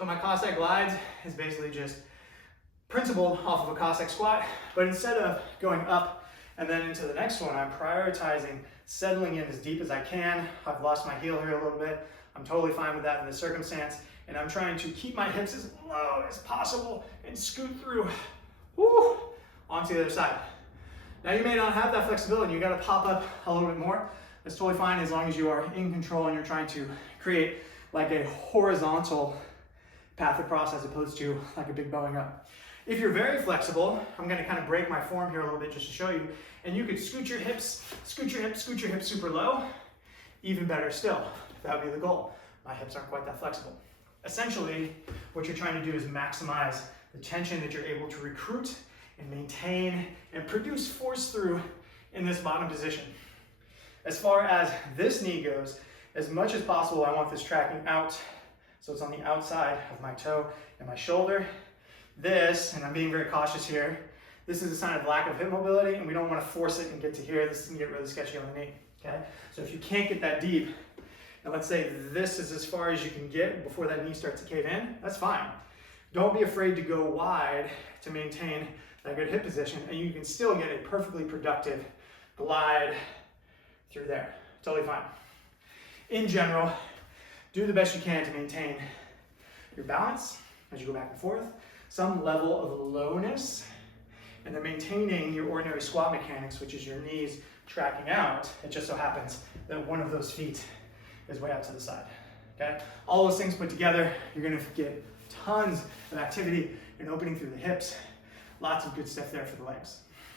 So my Cossack Glides is basically just principled off of a Cossack squat, but instead of going up and then into the next one, I'm prioritizing settling in as deep as I can. I've lost my heel here a little bit. I'm totally fine with that in this circumstance, and I'm trying to keep my hips as low as possible and scoot through onto the other side. Now you may not have that flexibility. You got to pop up a little bit more. That's totally fine as long as you are in control and you're trying to create like a horizontal path across as opposed to like a big bowing up. If you're very flexible, I'm going to kind of break my form here a little bit just to show you, and you could scoot your hips super low. Even better still, that would be the goal. My hips aren't quite that flexible. Essentially, what you're trying to do is maximize the tension that you're able to recruit and maintain and produce force through in this bottom position. As far as this knee goes, as much as possible, I want this tracking out, so it's on the outside of my toe and my shoulder. This, and I'm being very cautious here, this is a sign of lack of hip mobility, and we don't want to force it and get to here. This can get really sketchy on the knee, okay? So if you can't get that deep, and let's say this is as far as you can get before that knee starts to cave in, that's fine. Don't be afraid to go wide to maintain that good hip position, and you can still get a perfectly productive glide through there. Totally fine. In general, do the best you can to maintain your balance as you go back and forth, some level of lowness, and then maintaining your ordinary squat mechanics, which is your knees tracking out. It just so happens that one of those feet is way out to the side, okay? All those things put together, you're gonna get tons of activity and opening through the hips. Lots of good stuff there for the legs.